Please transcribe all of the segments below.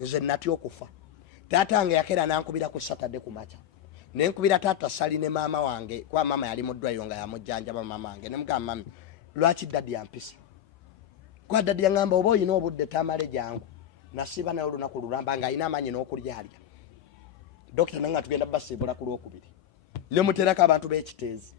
nze natyo okufa. Taata wange yakera nankubira ku Saturday ku macha. Nenkubira taata Sali ne mama wange kwa mama yali mu ddwaliro nga yamujjanjaba mama wange ne mugamba mami lwaki daddy yampisa. Kwa daddy yangamba oba oyina obudde tamale jangu. Nasiba nayo olunaku lulamba nga ayina amanyi n'okulya alya. Dokita nanga tugenda basiibula ku lwokubiri. Ne muterako abantu b'ekiteezi.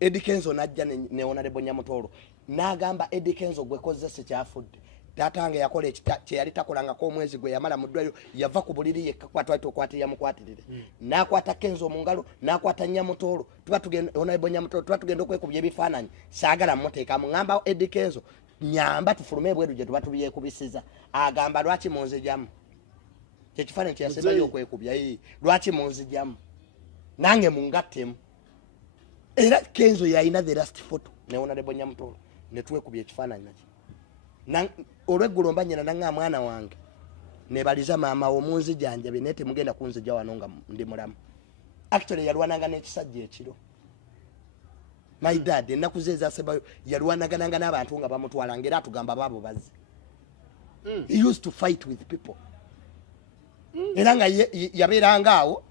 Eddie Kenzo najja ne Honorable Nyamutolo. N'agamba Eddie Kenzo gwe kozese kyafudde. Taata wange yakola kye yali takolangako omwezi gwe yamala mu ddwaliro yava ku buliri yekka kwatwalita okwatirira mukwatirire. N'akwata Kenzo mu ngalo n'akwata Nyamutolo. Tuba tugenda Honorable Nyamutolo tuba tugenda okwekubya ebifaananyi. Saagala muteeka mungamba Eddie Kenzo nyamba tufulume ebweru gye tuba tubyekubisiza. Agamba lwaki munzijamu. Kyekifaananyi kye yasembayo okwekubya lwaki munzijamu. Nange mungattemu. Era Kenzo yalina the last photo ne Honorable Nyamutolo ne twekubya ekifaananyi nakyo. Olweggulo mbanyina nanga mwana wange ne baliza maama omunzijanjabe nete mugenda kunzija wano nga ndi mulamu. Actually yalwananga n'ekisajja ekiro. My dad ennaku ze ezaasembayo yalwanagananga n'abantu nga bamutwala ngera atugamba baabo bazze. He used to fight with people. Era nga yabeeranga awo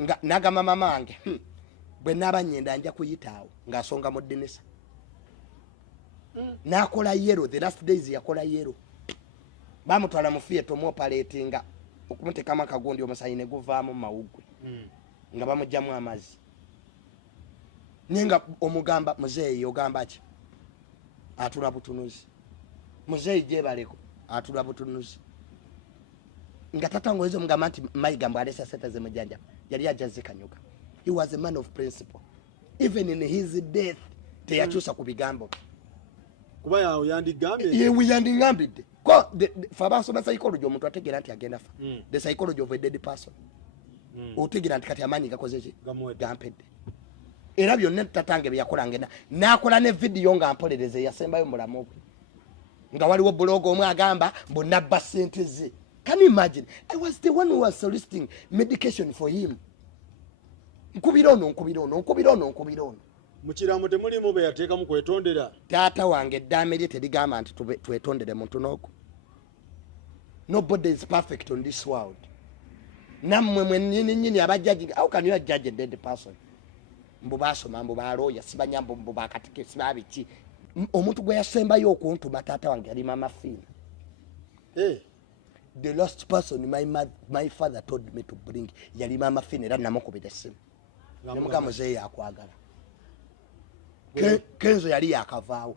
nga n'agamba mama wange bwe naaba nnyenda nja kuyitaawo ng'asonga mu ddinisa. Nakola yero the last days yakola yero. Bamutwala mu theater mu operatinga okumuteekamu akagundi omusayi ne guvaamu mawugwe. Nga bamugyamu amazzi. Nenga omugamba muzeeyi ogamba ki? Atula butunuzi. Muzeeyi gyebaleko atula butunuzi. Nga tatango ezo mugamba nti mayigambo alesa seta ze mujanja. Yali ajaze kanyuga. He was a man of principle. Even in his death teyakyusa ku bigambo. Kuba yawo yandigambye. Ye yandigambidde. Ko fabasoma psychology omuntu ategera nti agenda fa. The psychology of a dead person. Otegera nti kati amanyi gakoze ki? Gampedde. Era byonna tatange byakola ngenda. Nakola ne video nga ampolereze yasembayo mulamu gwe. Nga waliwo blog omwe agamba mbonabba sente ze. Can you imagine? I was the one who was soliciting medication for him. Nkubirono. Mukiramu temulimu be yateeka mu kwetondera. Taata wange eddaame lye terigamba nti twetondere muntu n'oku. Nobody is perfect on this world. Nammwe mwe nnyini abajjaji, how can you judge a dead person? Mbu baasoma, mbu baalooya, sibanyambo, mbu baakatike, sibabiki. Omuntu gwe yasembayo okuntuma taata wange yali mama Fiina. The last person my father told me to bring yali mama Fiina era namukubira essimu. Ne mugamba muzeeyi akwagala. Kenzo yali yakavaawo.